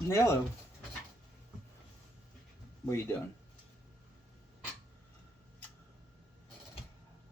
Hello. What are you doing?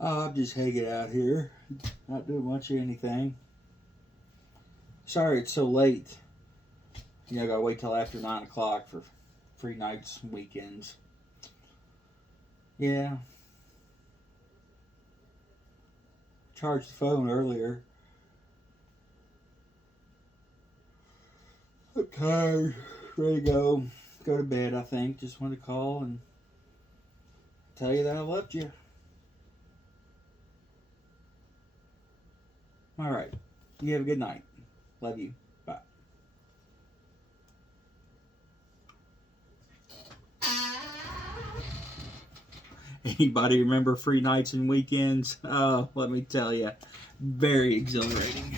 Oh, I'm just hanging out here. Not doing much of anything. Sorry it's so late. You know, I gotta wait till after 9 o'clock for free nights and weekends. Yeah. Charged the phone earlier. I'm tired. Ready to go to bed, I think. Just wanted to call and tell you that I loved you. Alright. You have a good night. Love you. Bye. Anybody remember free nights and weekends? Oh, let me tell you. Very exhilarating.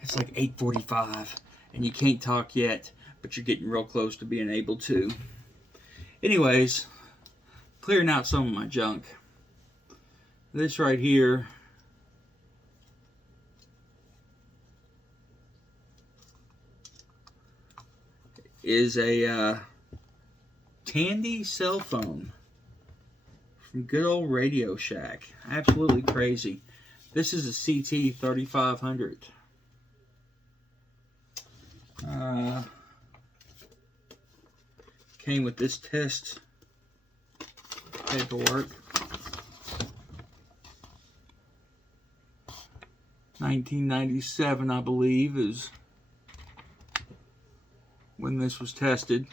It's like 8:45 and you can't talk yet, but you're getting real close to being able to. Anyways, clearing out some of my junk. This right here is a Tandy cell phone from good old Radio Shack. Absolutely crazy. This is a CT-350. Came with this test paperwork. 1997, I believe, is when this was tested.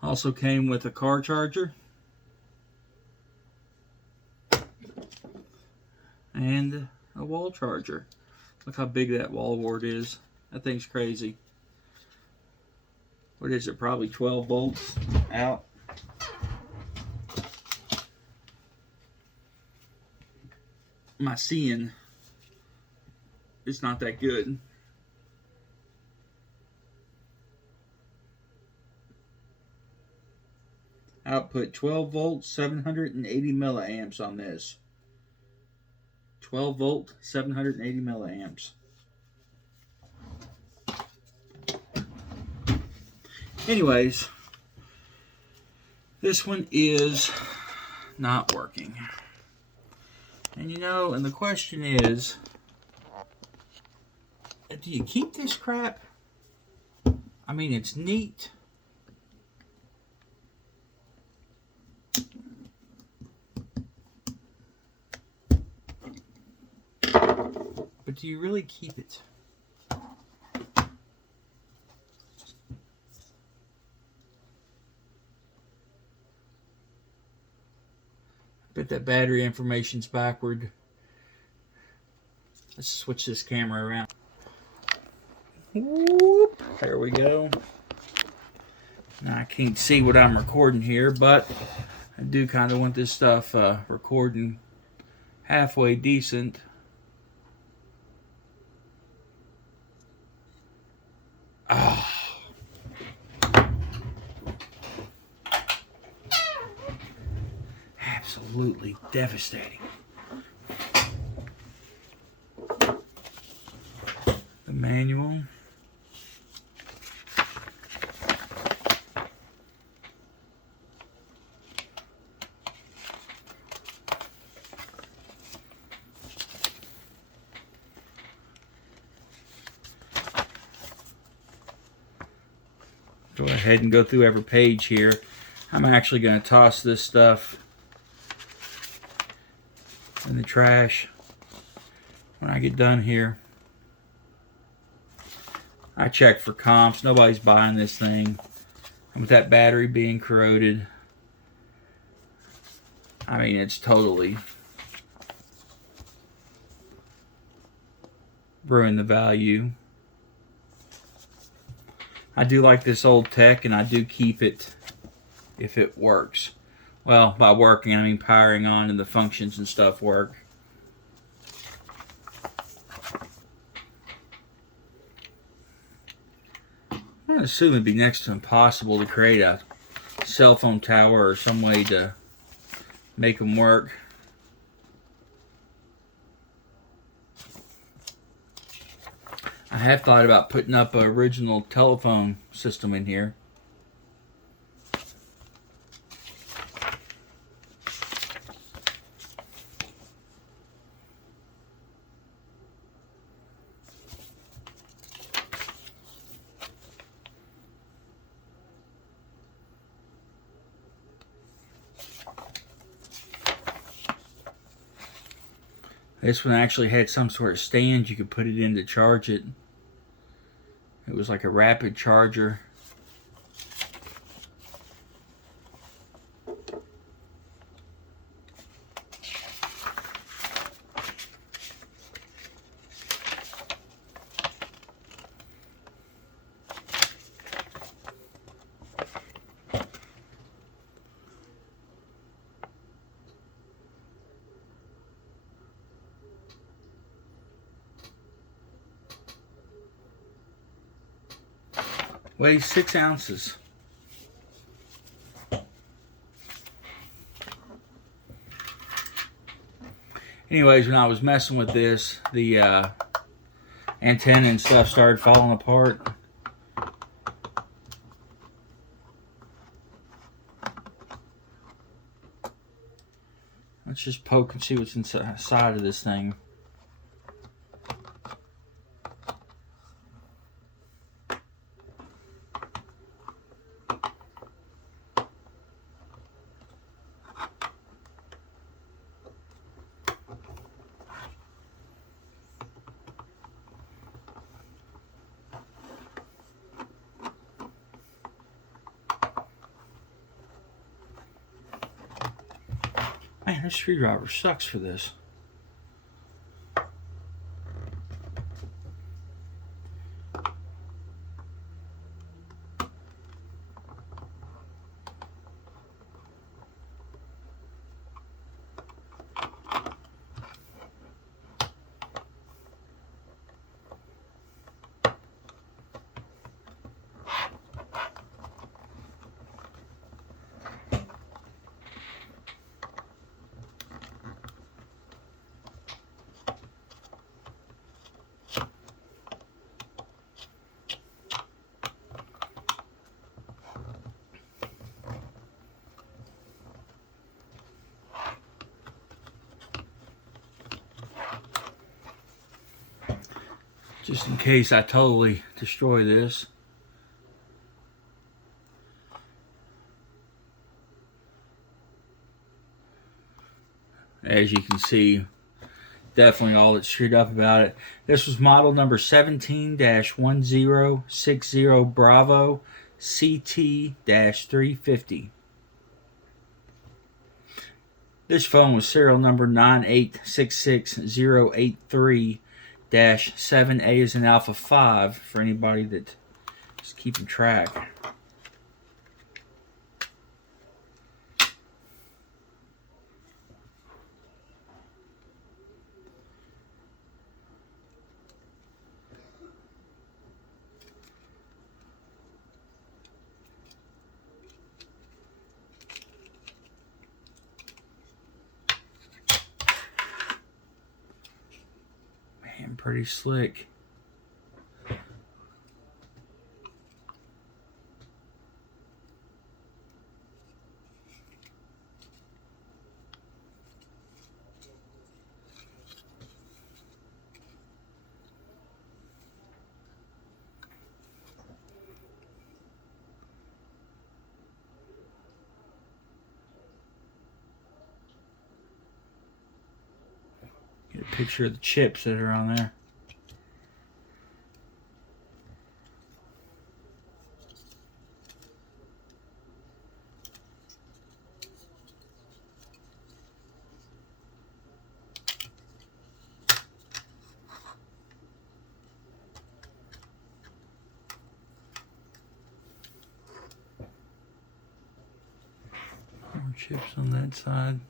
Also came with a car charger and a wall charger. Look how big that wall wart is. That thing's crazy. What is it? Probably 12 volts out. My seeing is not that good. Output 12 volts, 780 milliamps on this. 12 volt, 780 milliamps. Anyways, this one is not working. And you know, and the question is, do you keep this crap? I mean, it's neat. But do you really keep it? Bet that battery information's backward. Let's switch this camera around. Whoop, there we go. Now I can't see what I'm recording here, but I do kind of want this stuff recording halfway decent. Oh. Absolutely devastating. The manual. Go ahead and go through every page here. I'm actually going to toss this stuff in the trash when I get done here. I checked for comps. Nobody's buying this thing. And with that battery being corroded, I mean, it's totally ruined the value. I do like this old tech, and I do keep it if it works. Well, by working, I mean powering on and the functions and stuff work. I assume it'd be next to impossible to create a cell phone tower or some way to make them work. have thought about putting up an original telephone system in here. This one actually had some sort of stand you could put it in to charge it. It was like a rapid charger. Weighs 6 ounces. Anyways, when I was messing with this, the antenna and stuff started falling apart. Let's just poke and see what's inside of this thing. Man, this screwdriver sucks for this. Just in case I totally destroy this. As you can see, definitely all that's screwed up about it. This was model number 17-1060 Bravo CT-350. This phone was serial number 9866083-7A as in Alpha 5 for anybody that is keeping track. Man, pretty slick. Get a picture of the chips that are on there. More chips on that side.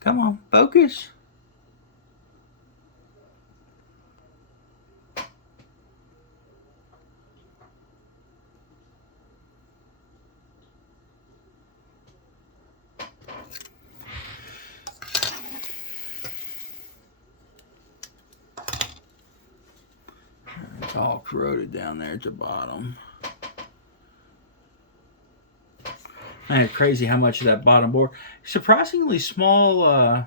Come on, focus. It's all corroded down there at the bottom. Man, it's crazy how much of that bottom board. Surprisingly small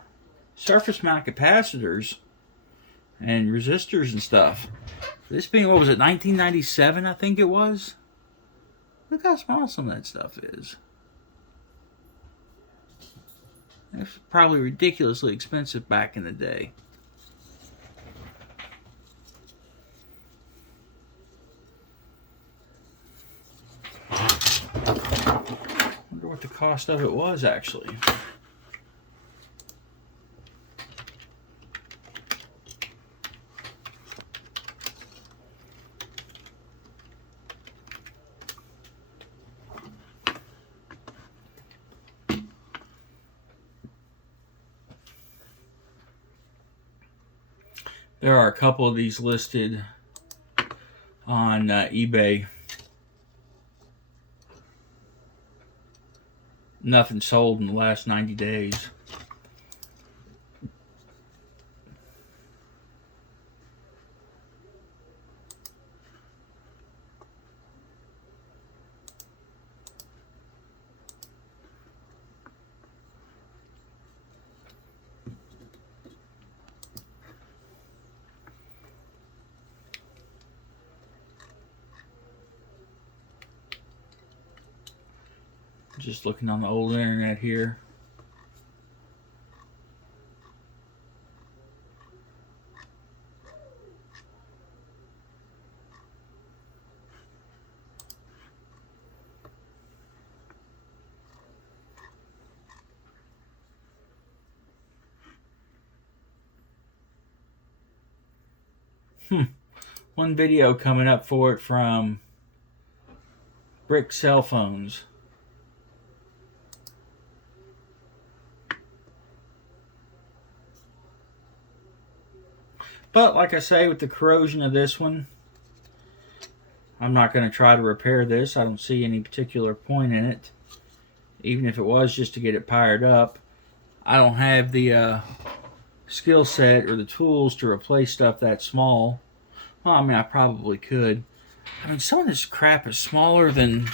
surface mount capacitors and resistors and stuff. This being, what was it, 1997, I think it was? Look how small some of that stuff is. It's probably ridiculously expensive back in the day. Wonder what the cost of it was, actually. There are a couple of these listed on eBay. Nothing sold in the last 90 days. Just looking on the old internet here. One video coming up for it from Brick Cell Phones. But like I say, with the corrosion of this one, I'm not going to try to repair this. I don't see any particular point in it. Even if it was just to get it fired up, I don't have the skill set or the tools to replace stuff that small. Well, I mean, I probably could. I mean, some of this crap is smaller than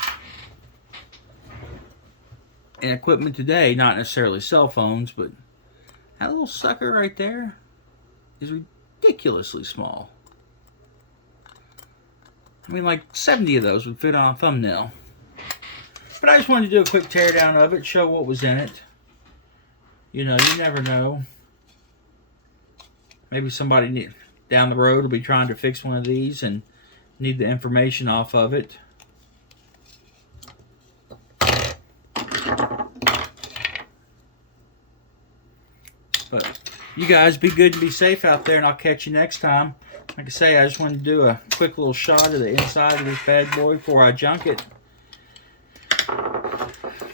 equipment today. Not necessarily cell phones, but that little sucker right there is ridiculously small. I mean, like 70 of those would fit on a thumbnail. But I just wanted to do a quick teardown of it, show what was in it. You know, you never know. Maybe somebody down the road will be trying to fix one of these and need the information off of it. But you guys be good and be safe out there, and I'll catch you next time. Like I say, I just wanted to do a quick little shot of the inside of this bad boy before I junk it.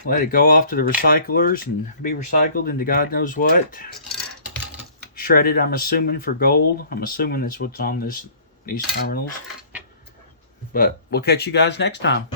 Let it go off to the recyclers and be recycled into God knows what. Shredded, I'm assuming, for gold. I'm assuming that's what's on these terminals. But we'll catch you guys next time.